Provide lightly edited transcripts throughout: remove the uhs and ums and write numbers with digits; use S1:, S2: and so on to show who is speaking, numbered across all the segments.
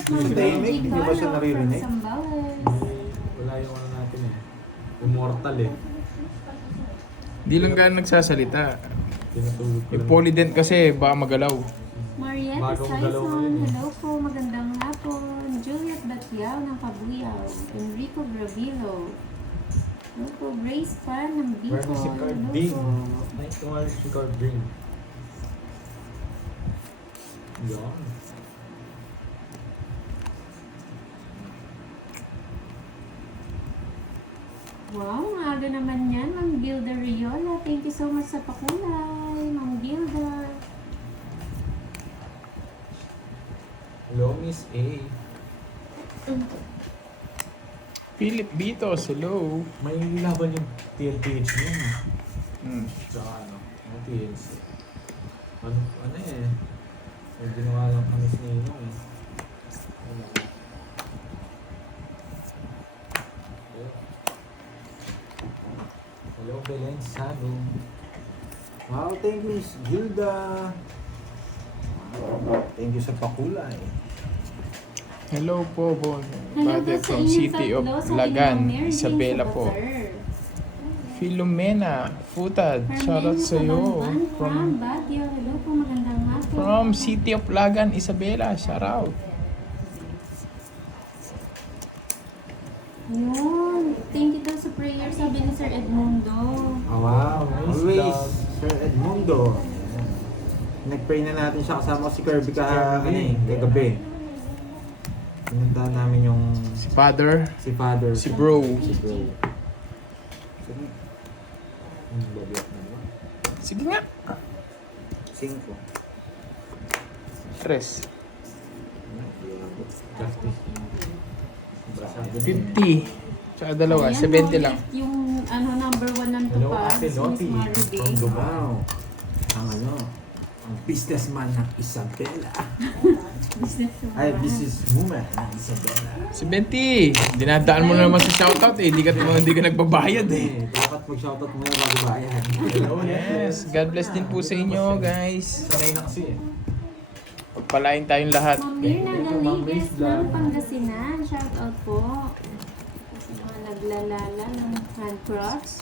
S1: Ma'am
S2: tahimik,
S1: Reggie
S2: hindi ba siya
S1: Caro from
S2: naririnig?
S1: Sambales.
S3: Wala yung ano natin eh. Immortal eh.
S4: Di lang gano'n nagsasalita.
S3: Tinatulog ko
S4: Yung
S3: lang.
S4: polydent kasi baka magalaw.
S1: Mariette
S3: Bagong galaw
S1: Saison,
S3: ngayon eh.
S1: hello po, magandang hapon. Juliet Batiao ng Kabuyaw. Enrico Gravilo. Hello po, Grace Fan ng
S3: Where
S1: Bicol.
S3: is si Card
S1: Hello
S3: Bing?
S1: po.
S3: Nice to have si Card Bing. Yan.
S1: Wow, ang aga naman yan, Ma'am Gilda Riola. Thank you so much sa pakulay, Ma'am Gilda.
S3: Hello, Miss A.
S4: Philip Bitos, hello.
S3: May laban yung TLPH niya. Tsaka yung TLC. Ano eh. May ginawa lang kami sa Ninong eh. Ano. Hello, Belen Sado.
S2: Wow, thank you, Miss Gilda. Wow, thank you sa pakulay.
S4: Hello po, Bon.
S1: Hello po
S4: Father
S1: sa
S4: from
S1: inyong
S4: City of
S1: tatlo, sa
S4: Lagan,
S1: Ginong Mary
S4: Isabela
S1: Jane
S4: po.
S1: Sabater.
S4: Filomena Futad, shoutout sa iyo.
S1: From
S4: From
S1: Baguio, hello po, magandang hapon.
S4: from City of Lagan, Isabela, shoutout.
S1: Yun. Thank you daw sa prayer, sabi ni Sir Edmundo.
S2: Oh, wow,
S3: Nice
S2: always,
S3: love.
S2: Sir Edmundo. Nag-pray na natin siya kasama ko si Kirby kagabi. Pinuntahan namin yung
S4: Si Father,
S2: si Father.
S4: si Bro.
S2: Si Bro.
S3: Babiyak na ba?
S4: Sige nga.
S2: 5.
S4: 3.
S3: Crafty.
S4: 50. Tsaka dalawa,
S1: Ayan,
S4: 70 lang.
S1: Yung number 1 ng
S3: Hello,
S1: tupad,
S3: Ate
S1: si Miss
S3: Lottie
S1: Maribel.
S3: from Dubai.
S2: Wow. Ang businessman ng Isabela. Businesswoman ng Isabela.
S4: 70. Dinadaan mo na naman sa shoutout eh. Hindi ka nagbabayad eh.
S2: Dapat mag-shoutout muna bago bayan.
S3: Hello,
S4: Yes, God bless din po sa inyo guys.
S3: Sanay na kasi eh.
S4: Pagpalain tayong lahat.
S1: Ma'am Mirna
S3: Thank you, Ma'am
S1: Galigas
S3: Rizla.
S1: ng Pangasinan. Shout out po. Sa mga naglalala ng handcrafts.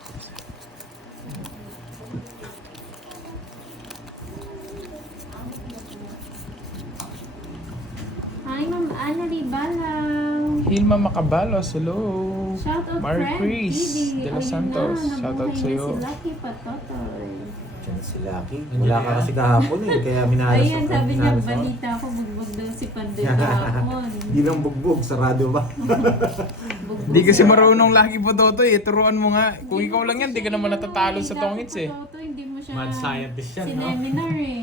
S1: Hi, Ma'am Ana Ribalang.
S4: Hilma Macabalos, hello.
S1: Shout out
S4: Mary
S1: Fred
S4: Chris
S1: Didi.
S4: de los
S1: Ayun
S4: Santos,
S1: na,
S4: shout out
S1: nabuhay
S4: sa
S1: na
S4: iyo.
S1: Si Lucky Patotoy.
S2: Diyan si Lucky. Wala ka kasi kahapon eh. Kaya minalas
S1: Ayan, sabi niya,
S2: minalas ako.
S1: balita ko, bugbog daw si Pandoy kahapon.
S2: Hindi lang bugbog, sarado ba?
S1: Bugbog
S4: Hindi kasi
S1: si-
S4: marunong laki po Totoy eh. Turuan mo nga. Kung ikaw lang yan, di ka naman natatalo sa tongits eh.
S1: Patotoy, hindi mo siya
S3: Mad scientist yan, no?
S1: sineminar eh.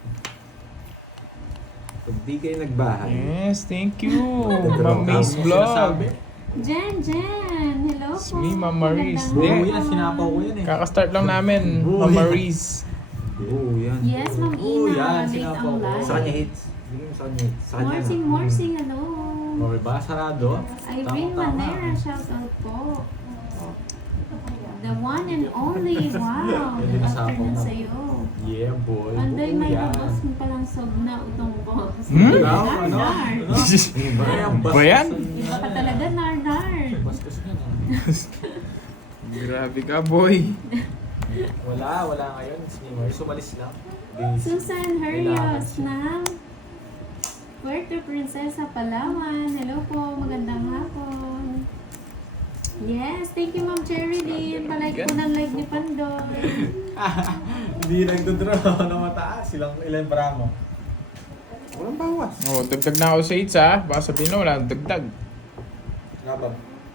S2: Pag di kayo nagbahay,
S4: Yes, thank you.
S2: Ma'am
S4: Ma'am Mace Vlog.
S1: Jen, hello
S4: It's
S1: po.
S4: me, Ma'am Maris.
S1: Magandang
S3: Oo
S4: Hindi.
S3: yan, sinapaw ko yan eh.
S4: Kaka-start lang namin, Ma'am Maris.
S2: oo yan.
S1: Yes, Ma'am
S3: Oo,
S1: Ina,
S3: yan,
S1: late
S3: sinapaw
S1: ang
S3: ko.
S1: live.
S2: Sa kanya hits. Bigyan mo sa kanya hits. Sa kanya na.
S1: Morsing, hello.
S3: Okay ba? Sarado?
S1: Irene Manera, shout out po. The one and only, wow.
S3: Hindi
S1: Good
S3: nasapaw
S1: afternoon
S3: mo.
S1: sa'yo.
S3: Yeah, boy.
S1: Pandoy,
S3: Oo,
S1: may
S3: yan.
S1: lubos mo palang sob na utong boss.
S4: Hmm?
S3: Ikaw, ano?
S1: Nar.
S3: Ano?
S4: Ba yan?
S1: Iba ka talaga, nar.
S3: Bastos nga na.
S4: Grabe ka, boy.
S3: Wala ngayon. Si Mars, sumalis lang.
S1: Susan Herios ng Puerto Princesa, Palawan. Hello po, magandang hapon. Yes, thank you Ma'am Cherry Lynn. Palike po ng live ni Pandoy.
S3: Hindi nagdodraw na mataas. Ilan para mo?
S2: Walang bawas.
S4: Oh, dagdag na ako sa hits ha. Baka sabihin na wala, dagdag.
S3: Ngapag.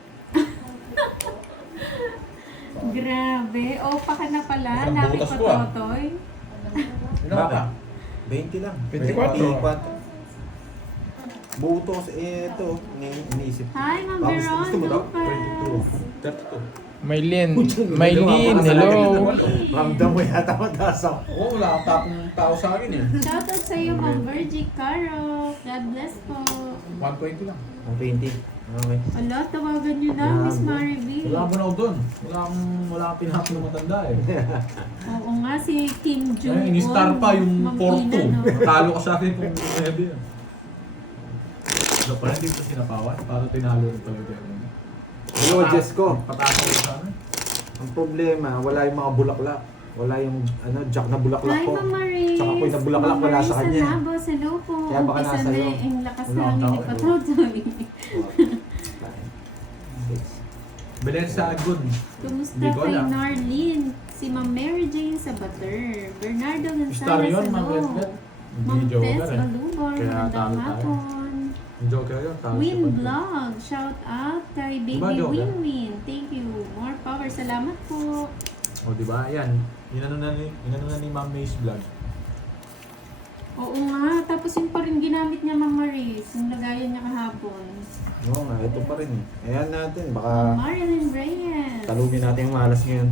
S1: Grabe. Opa ka na pala.
S3: Isang
S1: Laki
S3: butas
S1: pa
S3: ko, ah.
S1: Totoy.
S2: Baka? 20 lang.
S4: 24.
S2: Butos, ito. Iniisip.
S1: Hi, Ma'am
S2: Baka
S1: Veron
S2: gusto mo daw?
S1: Lopez.
S3: 32.
S4: Maylin. Maylin, hello.
S2: Ramdam mo yata mataas ako.
S3: Oo, wala akong tapong tao sa akin eh.
S1: Shoutout sa iyo, Ma'am Virgie Caro. God bless po.
S3: 120 lang.
S2: 20. Okay.
S1: Ala, tawagan niyo na, Miss Maribel.
S3: Wala mo na ako doon. Wala akong pinahap na matanda eh.
S1: Oo nga, si Kim Jong-un.
S3: Ay, ni-star pa yung
S1: Ma'am
S3: 4-2.
S1: Ina, no?
S3: Talo ka sa akin kung 9 yan. So, pala dito sinapawan. Para tinalo rin talaga.
S2: Hello, Jesco.
S3: Patakaw sa ano?
S2: Ang problema, wala yung mga bulaklak. Wala yung jack na bulaklak
S1: Hi,
S2: ko.
S1: Ma'am Maris.
S2: Tsaka po yung nabulaklak
S1: Ma'am
S2: wala
S1: Maris
S2: sa kanya.
S1: Nabos, hello po.
S2: Kaya baka
S1: Umpisa
S2: nasa
S1: na
S2: iyo.
S1: ang lakas
S2: Wala
S1: ng
S2: akong
S1: hangin ni
S2: tao,
S1: Patotoy.
S3: Belen sa Agun.
S1: Kumusta
S3: Hindi ko
S1: kay
S3: alam.
S1: Narlene? Si Ma'am Mary Jane sa Butter. Bernardo
S3: Star
S1: Gonzalez,
S3: yun, Ma'am
S1: hello.
S3: Redlet.
S1: Ma'am
S3: Hindi
S1: Tess
S3: joker eh.
S1: Balubor,
S3: Kaya
S1: magandang
S3: talo tayo.
S1: hapon.
S3: Yung joker yun. talo
S1: Win
S3: siya pa.
S1: Vlog, shout out kay
S3: Diba,
S1: Baby
S3: joker?
S1: Win. Thank you. More power. Salamat po.
S3: O, diba? Ayan. Inano na ni Ma'am May's vlog.
S1: Oo nga, tapos yung pa rin ginamit niya Ma'am Maris, yung lagayan niya kahapon.
S2: Oo nga, ito pa rin eh. Ayan natin, baka
S1: Marilyn Reyes.
S2: talunin natin yung malas ngayon.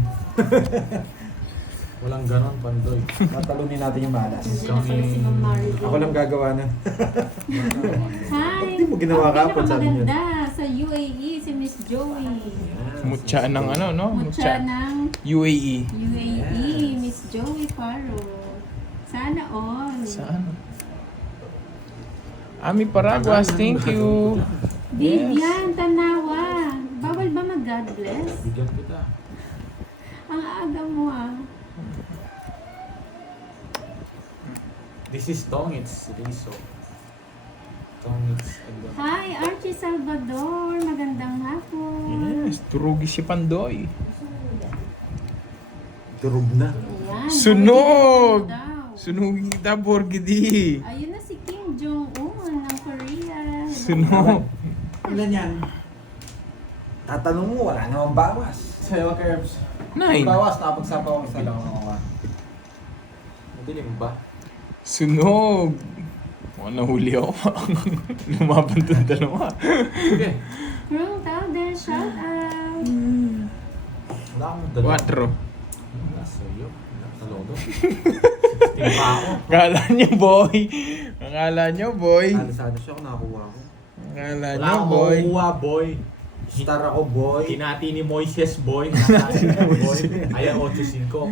S3: Walang ganon, Pandoy.
S2: Talunin natin yung malas.
S1: Nandiyan na pala si Ma'am Marilyn.
S2: Ako lang gagawa na.
S1: Hi!
S2: Ba't di mo ginawa
S1: Ang
S2: kahapon, sabi niya?
S1: pinakamaganda sa UAE, si Miss Joey.
S4: Mutya ng ano, no?
S1: Mutya
S4: Mutya.
S1: ng
S4: UAE.
S1: UAE, Miss Joey Faro. Sana all.
S4: Saan? Ami Paraguas, thank you.
S1: Vivian, Tanawa. Bawal ba mag-God bless?
S3: Bigyan kita.
S1: Ang aga mo ah.
S3: This is Tongits Riso. Tongits.
S1: Hi, Archie Salvador. Magandang hapon.
S4: Yes, turugi si Pandoy.
S2: Durog na.
S1: Ayan.
S4: Sunog!
S1: Daw.
S4: Sunugi kita, Borgidi.
S1: Ayun na si Kim Jong-un ng Korea.
S4: Sunog.
S2: Ilan yan? Tatanong mo, wala namang bawas.
S3: Sa'yo, Kerbs.
S4: 9.
S2: Bawas, nakapagsapaw ko sa lang ako.
S3: Madilim ba?
S4: Sunog. Mukhang nahuli ako. Lumaban itong dalawa.
S3: Sige.
S1: Rung Talde, shout out.
S3: Wala akong dalawa.
S4: 4.
S3: Wala sa'yo. Wala sa lodo. 16 pa ako.
S4: Akala nyo, boy. Akala nyo, boy.
S2: Alisado siya kung nakakuha ko.
S4: Akala
S3: Wala
S4: nyo,
S3: akong
S4: boy.
S3: makukuha, boy.
S2: Star ako, boy.
S3: Kinati ni Moises, boy. Kinati ni boy. Ayan, 8-5, 4-8.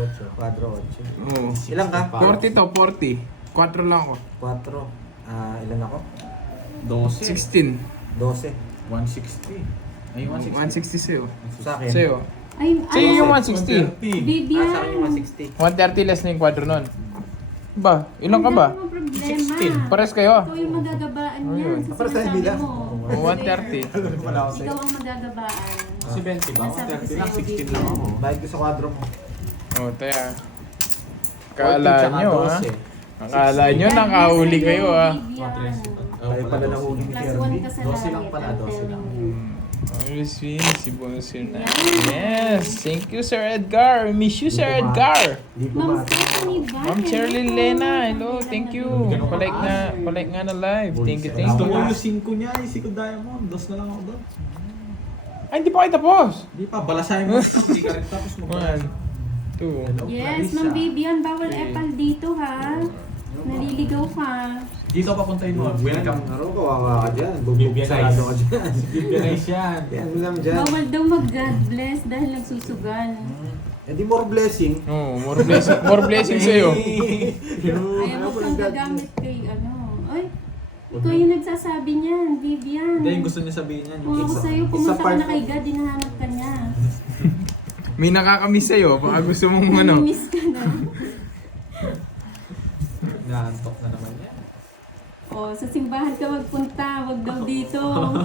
S2: 4-8.
S4: Oo.
S2: Ilan ka?
S4: 40 to, 40. 4 lang ako.
S2: 4. Ilan ako?
S3: 12.
S4: 16.
S2: 12.
S3: 160. Ay,
S4: 160 sa'yo.
S2: Sa akin.
S4: Sa'yo.
S1: Ay,
S4: Sa'yo
S1: ay,
S4: yung 160.
S1: Vivian.
S2: Sa akin yung 160.
S4: 130 less na yung kwadro nun. Ba? Ilan ka ba?
S1: Ang dami mong problema.
S4: 16. Pares kayo.
S1: Ikaw yung magagabaan
S4: Ayun.
S1: niyan sa
S2: Pares tayo
S1: sinasabi
S2: bilang.
S1: mo.
S4: O, 130.
S2: Wala ako sa'yo.
S1: Ikaw ang magagabaan.
S3: Si 20 ba?
S1: Nasabi ko
S3: 30 lang,
S1: sa'yo,
S3: 16 lang ako.
S2: Bayad ko sa kwadro mo.
S4: O, taya. Akala nyo, ha?
S3: 12.
S4: Akala nyo, nakahuli kayo, ha?
S1: Vivian.
S2: Tayo pala nahuli ni
S1: Plus
S2: Kirby.
S1: 1 ka sa
S3: 12 lang
S1: langit,
S3: pala,
S1: I'm
S3: 12
S1: telling
S3: lang.
S1: you.
S4: Always win, si Bonusir na. Yes! Thank you, Sir Edgar. Miss you, Sir Edgar.
S2: Di ko
S1: Ma'am
S2: ba?
S1: Stephanie Van.
S4: Ma'am Cheryl
S1: hello
S4: Lena,
S1: po.
S4: hello, thank you.
S3: Ganun ka
S4: Palike nga na live. Thank you, thank
S3: Gusto
S4: you.
S3: mo yung 5 niya, yung 5 diamond. Dos na lang ako doon.
S4: Ay, hindi pa kayo tapos.
S3: Di pa, balasahin mo. Hindi ka rin tapos mo.
S4: 1, 2.
S1: Yes, Ma'am Vivian, bawal epal dito ha. Naliligaw ka.
S3: Dito papuntahin mo. Welcome.
S2: Araw, kawawa ka dyan.
S3: Bibigyan
S2: Bubuksan
S3: na
S2: ka dyan.
S3: Bibigyan na yan.
S2: Yan mo lang dyan.
S1: Bawal daw mag-God bless dahil nagsusugal.
S2: Eh di more blessing.
S4: Oh, more blessing sa'yo.
S1: Ayaw mo kang gagamit kay ano. Ay, ikaw yung nagsasabi niyan, Vivian.
S3: Hindi, yung gusto niya sabihin yan.
S1: Kung
S3: Yung
S1: ako
S3: isa.
S1: sa'yo, pumunta ka na kay God, dinahanap ka niya.
S4: May nakakamiss sa'yo. Baka gusto mong ano.
S1: Namimiss ka na.
S3: Naantok na naman yan.
S1: O, sa simbahan ka magpunta, wag daw dito.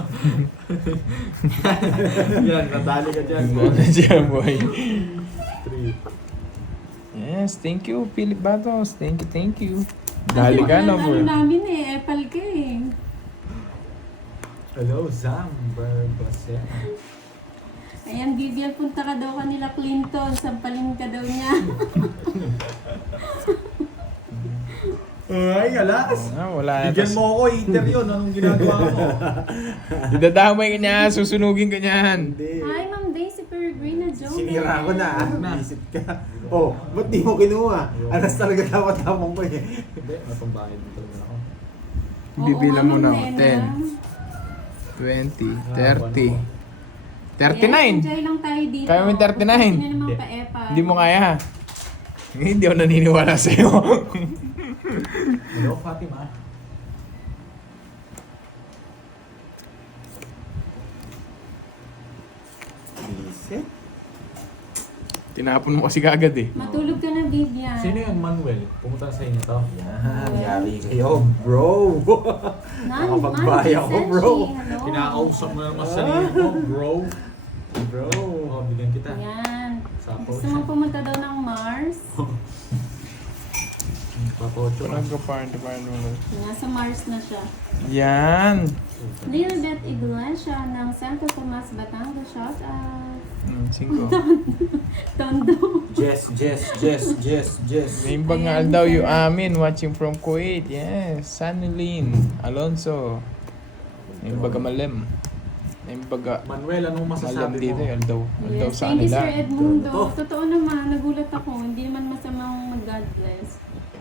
S3: Yan, nadali ka dyan.
S4: Ano dyan, boy?
S3: 3.
S4: Yes, thank you, Philip Batos. Thank you. Dali ka na,
S1: Ano
S4: boy.
S1: namin eh, epal ka eh.
S3: Hello, Zam Barbacena.
S1: Ayan, Vivian, punta ka daw kanila Clinton, sampalin ka daw niya.
S3: Ay, alas!
S4: Oo nga, wala na.
S3: Bigyan mo ako interview. Anong ginagawa mo?
S4: Idadamay ka niya, susunugin ka niyan.
S2: Hindi.
S1: Hi, Ma'am Daisy Peregrina Jones.
S2: Sinira ko na. Isip ka. Oh, ba't di mo kinuha? Alas talaga dapat tamang ko eh.
S3: Hindi, matong dito na ako.
S4: Bibilang mo na ako.
S1: Ma'am
S4: 10, 20, 30, 39.
S1: Enjoy lang tayo dito.
S4: Kaya mo yung 39.
S1: Hindi na naman pa-epal.
S4: Hindi mo kaya. Hindi ako naniniwala sa'yo.
S3: Hello, Fatima.
S4: Tinapon mo kasi kagad eh.
S1: Matulog ka na, Vivian.
S3: Sino yung Manuel? Pumunta sa inyo to.
S2: Yan, yari kayo, bro. Nakapagbaya ko, bro.
S1: Hello.
S3: Kinakausap mo naman sa sarili mo, bro.
S2: Bro.
S3: Oh, bigyan kita.
S1: Yan.
S3: Sapo
S1: Gusto mo pumunta daw ng Mars?
S3: Papocho.
S4: Paano.
S1: Nasa Mars na siya.
S4: Yan.
S1: Lilbeth Iglesia ng Santo Tomas, Batangas. Shout out.
S4: 5.
S1: Tondo.
S2: Jess.
S4: May bangal daw yung amin watching from Kuwait. Yes. Sanilin Alonso. May baga malem. May baga
S3: Manuel, anong
S4: malam
S3: masasabi
S4: dito.
S3: mo?
S4: Aldaw
S1: Yes,
S4: sa
S1: thank you,
S4: kanila.
S1: Sir Edmundo.
S2: Ito.
S1: Totoo naman, nagulat ako. Hindi naman masamang mag-God bless.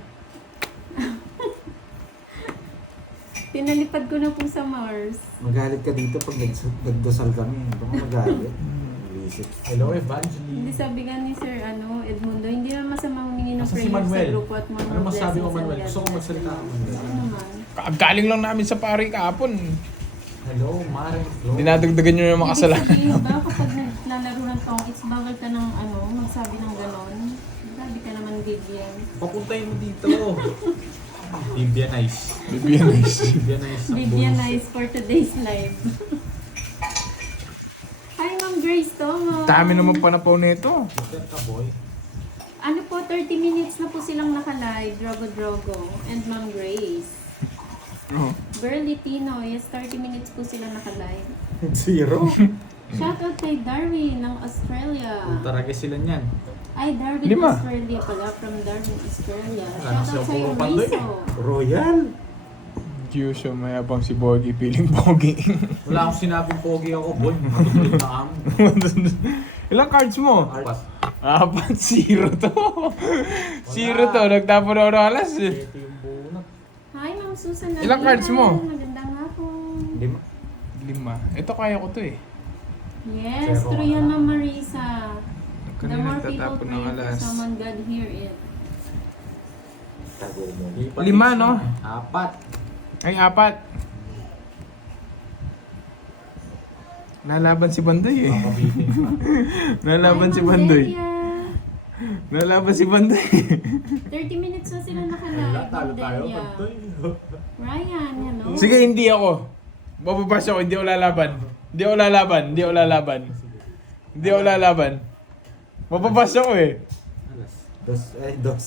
S1: Pinalipad ko na po sa Mars.
S2: Magalit ka dito pag nagdasal kami. Baka magalit. Visit.
S3: Hello,
S1: Hindi
S3: Evangeline.
S1: sabi nga ni Sir Edmundo, hindi naman masamang humingi ng
S3: Nasaan si
S1: prayer sa
S3: Manuel?
S1: grupo at mga
S3: Ano masabi mo,
S1: blessings and
S3: Manuel? Gusto ko
S1: God bless.
S3: magsalita ako.
S1: Oo naman.
S4: Galing lang namin sa pari kahapon.
S3: Hello, Mare. Flo.
S4: Dinadagdagan nyo yung mga
S1: Ibig
S4: kasalanan.
S1: sabihin ba kapag naglalaro ng tongkits, bawal ka ng magsabi ng ganon? Sabi ka naman, Vivian.
S3: Papuntayin mo dito. Vivian Nice.
S4: Bibiyanis.
S3: Vivian Nice. ang
S1: Vivian
S3: bonus.
S1: nice for today's live. Hi, Ma'am Grace Tomo.
S4: Dami naman panapaw nito.
S3: Vivian ka, boy.
S1: Ano po, 30 minutes na po silang naka-live, Drogo and Ma'am Grace.
S4: Oh.
S1: Burley Tino, yes, 30 minutes po sila naka-live.
S2: Zero.
S1: Shoutout kay Darwin ng Australia.
S3: Tarage sila niyan.
S1: Ay, Darwin
S4: 5.
S1: Australia pala, from Darwin, Australia.
S3: Wala
S1: Shoutout
S3: siya,
S1: sa'yo,
S3: puro pandoy
S1: Rizzo.
S2: Royal.
S4: Diyos, mayabang si Bogi, piling Bogi.
S3: Wala akong sinabing pogi ako, boy. Matutuloy na kami.
S4: Ilang cards mo?
S3: Arpas.
S4: 0 to. 0 to, nagtapon na ako alas eh.
S3: Ito yung bunot.
S1: Hi, Ma'am Susan.
S4: Ilang cards mo?
S1: Magandang hapon.
S4: 5. Ito kaya ko to eh.
S1: Yes,
S3: Zero
S1: true
S3: ka
S1: yan,
S3: na.
S1: Ma'am Marisa. The
S4: Kanina
S1: more people
S4: nagtatapon
S1: pray
S4: ng
S1: for
S4: alas.
S1: someone, God hear it.
S2: Tago mo.
S4: 5, no?
S3: 4.
S4: Ay, 4. Nalaban si Bandoy eh.
S3: Makabitin pa.
S4: Nalaban
S1: Hi,
S4: si
S1: Ma'am
S4: Bandoy.
S1: Delia.
S4: Nalaban si Bandoy.
S1: 30 minutes na sila naka-live.
S3: Wala, talo tayo.
S1: Delia.
S3: Pantoy.
S1: Ryan, hello.
S4: Sige, hindi ako. Bababasa ko, hindi ako lalaban. Hindi ako lalaban. Hindi ako lalaban. Hindi ako lalaban. Bababasa ko eh.
S2: Dos.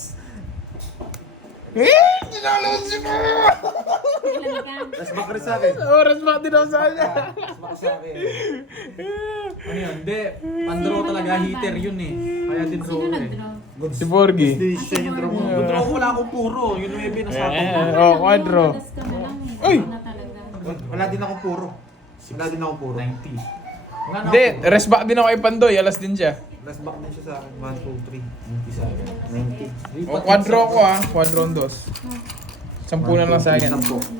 S4: Dinalaban si Bandoy!
S1: Ilan ka?
S2: Mas bakri sa akin.
S4: Oras ba din ako sa kanya?
S2: Mas bakri sa akin.
S3: Ano yun? Hindi. Pandraw talaga hitter yun eh. Kaya din
S1: Sino
S3: draw eh.
S1: nag-draw?
S4: Si Borgi.
S2: Decision yung draw mo.
S3: Kung draw ko wala akong puro. Yun yung may binasapang ko.
S4: Oh, quadro.
S1: Malas ka na lang eh.
S4: Uy!
S1: Ikaw na talaga.
S2: Wala din ako puro. Wala din ako puro.
S3: 90. Wala na
S4: Hindi,
S3: ako.
S4: rest back din ako kay Pandoy. Alas din siya.
S2: Last back din siya sa akin. 1, 2, 3.
S3: 90 sa akin.
S2: 90.
S4: O, quadro ko ah. Quadro ang 2. 10 na lang sa akin.
S2: 10.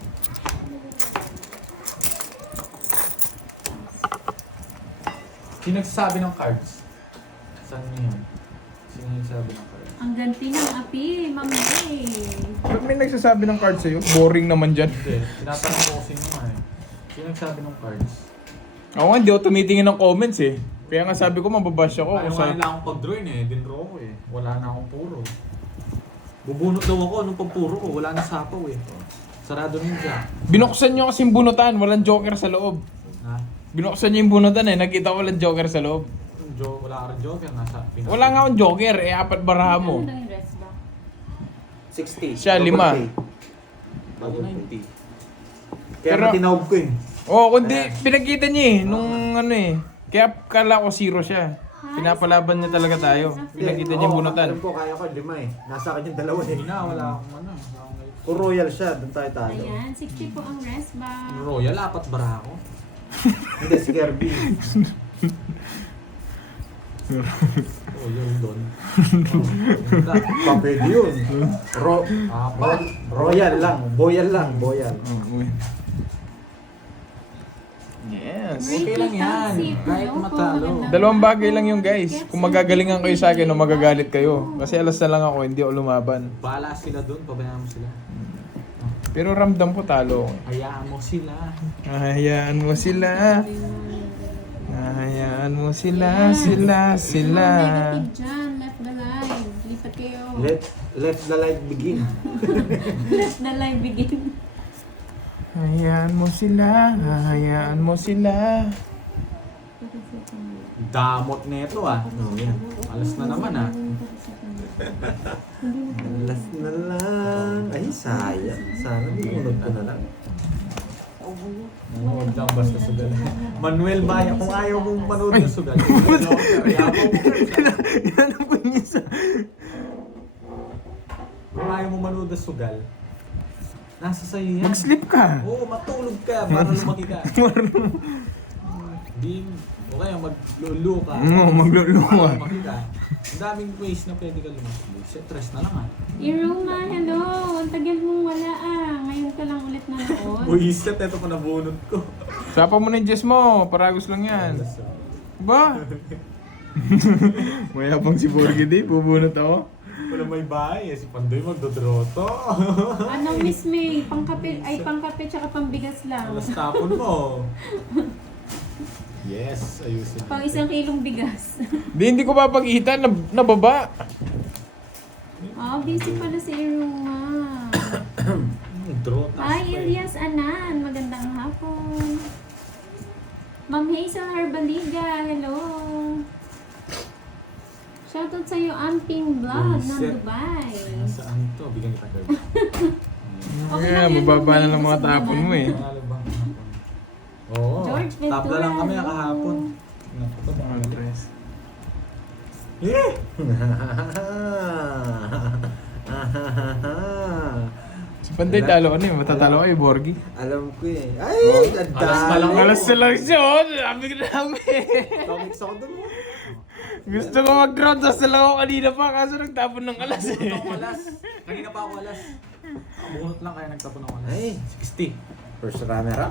S3: Sino nagsasabi ng cards? Saan niyo yun? Sino nagsasabi ng cards?
S1: Ang ganti ng api, Ma'am Ray.
S4: Ba't may nagsasabi ng card sa'yo? Boring naman dyan.
S3: Hindi. Tinatanong ko kung sino nga eh. Sino nagsabi ng cards?
S4: Ako nga, hindi ako tumitingin ng comments eh. Kaya nga sabi ko, mababash ako.
S3: Ayaw
S4: Kung
S3: nga
S4: sa...
S3: nila akong pag-draw yun eh. Dinraw ko eh. Wala na akong puro. Bubunot daw ako. Anong pagpuro ko? Wala na sapaw eh. Sarado ninja.
S4: Binuksan nyo kasing bunutan. Walang joker sa loob.
S3: Na?
S4: Binuksan nyo yung bunutan eh. Nakita ko walang joker sa loob.
S3: Wala ka rin joker. Nasa Pinas.
S4: Wala nga akong joker. Eh, 4 baraha mo.
S1: Ano lang yung rest ba?
S2: 60.
S4: Siya,
S2: Double
S4: 5.
S2: pay.
S3: Bago 90.
S2: Kaya
S4: Pero-
S2: tinawag ko eh.
S4: Oo, kundi pinagkita niya eh. Nung ano eh. Kaya kala ko 0 siya. Pinapalaban niya talaga tayo. Pinagkita niya yung bunutan.
S2: Alam ko, kaya ko 5 eh. Nasa akin yung 2 eh.
S3: Hindi na. Wala akong ano. Wala akong ngayon.
S2: Kung royal siya, doon tayo talo.
S1: Ayan, 60 po ang rest ba?
S3: Royal, 4 bara ako.
S2: Hindi, si Kirby.
S3: Royal doon.
S2: Papwede yun. Royal lang. Boyal lang. Boyal.
S4: Yes.
S3: Okay lang yan. Kahit matalo.
S4: Dalawang bagay lang yung guys. Kung magagalingan kayo sa akin o magagalit kayo. Kasi alas na lang ako, hindi ako lumaban.
S3: Bala sila doon. Pabayaan mo sila.
S4: Pero ramdam ko talo.
S3: Hayaan mo sila.
S4: Hayaan mo sila. Hayaan mo sila, sila.
S1: Negative dyan. Left the live. Lipat kayo.
S2: Let the light begin.
S1: Let the live begin.
S4: Hayaan mo sila, hayaan mo sila.
S3: Damot nito ah.
S2: No, yan.
S3: Alas na naman ah.
S2: Last na lang. Ay, sayang. Sana bumunod ko na lang.
S3: Huwag kang basta sugal. Manuel Maya, kung ayaw mong manood ng sugal.
S4: Inanap ko niya sa...
S3: Kung ayaw mong manood ng sugal, nasa sa'yo yan.
S4: Mag-sleep ka.
S3: Oo, matulog ka para lumaki ka. Di, o kaya maglulu ka.
S4: Oo, maglulu ka.
S3: Para lumaki ka. Ang daming ways na pwede ka lumaki. Stress na lang ah.
S1: Iruma, hello. Ang tagal mong wala ah. Ngayon ka lang ulit nanood.
S3: Buisit, eto pa nabunod ko.
S4: Sapa mo na yung Jess mo, paragos lang yan. Ba? Mayabang si Borgie di, bubunot ako.
S3: Wala may bahay eh. Si Pandoy magdodroto.
S1: Ano, Miss May? Pangkape, ay pangkape tsaka pambigas lang.
S3: Alas tapon mo. Yes, ayusin.
S1: Pang 1 kilong bigas.
S4: Hindi ko papag-ihita, nababa.
S1: Oh, busy pala si Iruma.
S3: Draw
S1: Hi, Elias Anan. Magandang hapon. Ma'am Hazel Harbaliga, hello. Shoutout sa iyo, Amping Vlog ng
S3: Buisit.
S1: Dubai.
S3: Saan to? Bigyan kita girl.
S1: Okay
S4: Yeah,
S1: lang yun,
S4: mababa na
S1: Ma'am
S4: lang mga
S1: Hazel.
S4: tapon mo eh.
S3: Panalo bang kahapon? Oo.
S1: George
S3: Top na
S1: Ventura,
S3: lang kami
S1: hello.
S3: kahapon. Naku, ito ba?
S4: Andres.
S3: Eh!
S4: Si Panday talo ano eh, matatalo kayo, Borgie.
S2: Alam ko eh. Ay, ang
S3: Alas na lang.
S2: dami.
S4: Alas na lang siya, oh. Sabi ko namin.
S2: Comics ako dun.
S4: Gusto ko mag-draw, tapos na lang ako kanina pa, kaso nagtapon ng alas eh.
S3: Bunot ako alas. Kanina pa ako alas. Bunot lang kaya nagtapon ako alas.
S2: Ay.
S3: 60.
S2: First runner up.